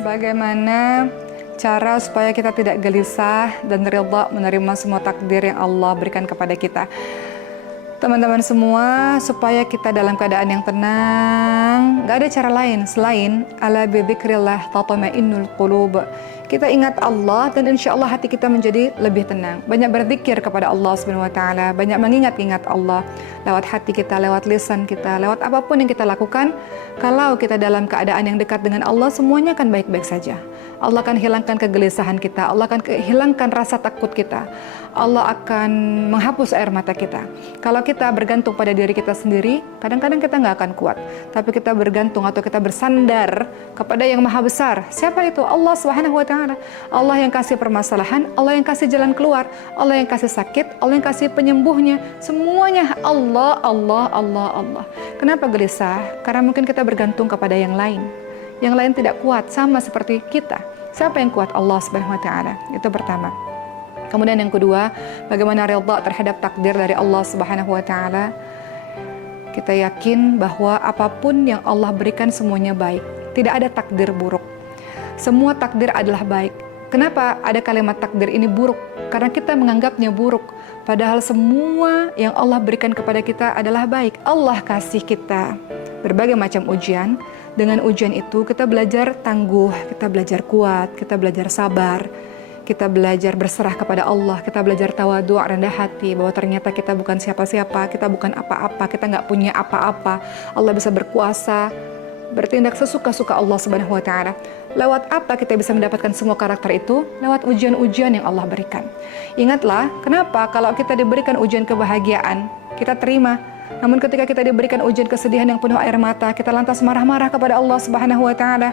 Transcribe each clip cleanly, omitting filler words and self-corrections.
Bagaimana cara supaya kita tidak gelisah dan ridha menerima semua takdir yang Allah berikan kepada kita? Teman-teman semua, supaya kita dalam keadaan yang tenang, gak ada cara lain selain ala bidzikrillah tatma'innul qulub. Kita ingat Allah dan insya Allah hati kita menjadi lebih tenang. Banyak berzikir kepada Allah Subhanahu Wa Taala, banyak mengingat-ingat Allah lewat hati kita, lewat lisan kita, lewat apapun yang kita lakukan. Kalau kita dalam keadaan yang dekat dengan Allah, semuanya akan baik-baik saja. Allah akan hilangkan kegelisahan kita, Allah akan hilangkan rasa takut kita, Allah akan menghapus air mata kita. Kalau kita bergantung pada diri kita sendiri, kadang-kadang kita nggak akan kuat. Tapi kita bergantung atau kita bersandar kepada yang maha besar. Siapa itu? Allah Subhanahu Wa Taala. Allah yang kasih permasalahan, Allah yang kasih jalan keluar, Allah yang kasih sakit, Allah yang kasih penyembuhnya. Semuanya Allah, Allah, Allah, Allah. Kenapa gelisah? Karena mungkin kita bergantung kepada yang lain. Yang lain tidak kuat, sama seperti kita. Siapa yang kuat? Allah Subhanahu Wa Taala. Itu pertama. Kemudian yang kedua, bagaimana ridha terhadap takdir dari Allah Subhanahu Wa Taala. Kita yakin bahwa apapun yang Allah berikan semuanya baik. Tidak ada takdir buruk. Semua takdir adalah baik. Kenapa ada kalimat takdir ini buruk? Karena kita menganggapnya buruk. Padahal semua yang Allah berikan kepada kita adalah baik. Allah kasih kita berbagai macam ujian. Dengan ujian itu kita belajar tangguh, kita belajar kuat, kita belajar sabar, kita belajar berserah kepada Allah, kita belajar tawadhu, rendah hati, bahwa ternyata kita bukan siapa-siapa, kita bukan apa-apa, kita nggak punya apa-apa. Allah bisa berkuasa, bertindak sesuka-suka Allah Subhanahu Wa Taala. Lewat apa kita bisa mendapatkan semua karakter itu? Lewat ujian-ujian yang Allah berikan. Ingatlah, kenapa kalau kita diberikan ujian kebahagiaan, kita terima. Namun ketika kita diberikan ujian kesedihan yang penuh air mata, kita lantas marah-marah kepada Allah Subhanahu Wa Taala.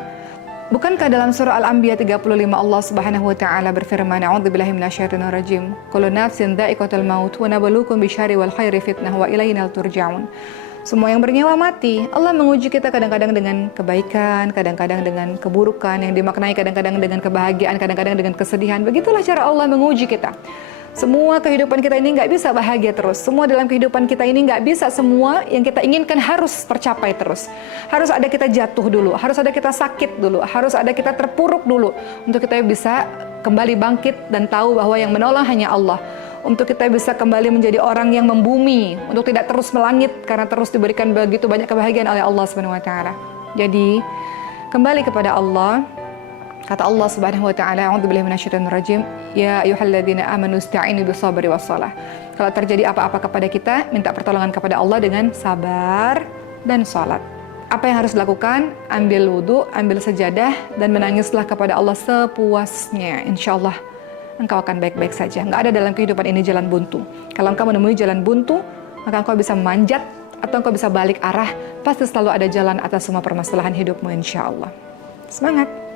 Bukankah dalam surah Al-Anbiya 35 Allah Subhanahu Wa Taala berfirman, "A'udzubillahi minasyaitonir rajim. Kullu nafsin dha'iqatul maut wa nabluukum bisyarri wal khairi fitnah wa ilaina turja'un." Semua yang bernyawa mati. Allah menguji kita kadang-kadang dengan kebaikan, kadang-kadang dengan keburukan, yang dimaknai kadang-kadang dengan kebahagiaan, kadang-kadang dengan kesedihan. Begitulah cara Allah menguji kita. Semua kehidupan kita ini nggak bisa bahagia terus. Semua dalam kehidupan kita ini nggak bisa semua yang kita inginkan harus tercapai terus. Harus ada kita jatuh dulu, harus ada kita sakit dulu, harus ada kita terpuruk dulu. Untuk kita bisa kembali bangkit dan tahu bahwa yang menolong hanya Allah. Untuk kita bisa kembali menjadi orang yang membumi, untuk tidak terus melangit karena terus diberikan begitu banyak kebahagiaan oleh Allah Subhanahu Wa Taala. Jadi kembali kepada Allah. Kata Allah Subhanahu Wa Taala, "A'udzubillahi minasyaitonir rajim. Ya ayyuhalladzina amanu ista'inu bis-sabri was-shalah." Kalau terjadi apa-apa kepada kita, minta pertolongan kepada Allah dengan sabar dan salat. Apa yang harus dilakukan? Ambil wudu, ambil sajadah dan menangislah kepada Allah sepuasnya. Insyaallah engkau akan baik-baik saja. Enggak ada dalam kehidupan ini jalan buntu. Kalau engkau menemui jalan buntu, maka engkau bisa memanjat atau engkau bisa balik arah. Pasti selalu ada jalan atas semua permasalahan hidupmu, insyaallah. Semangat!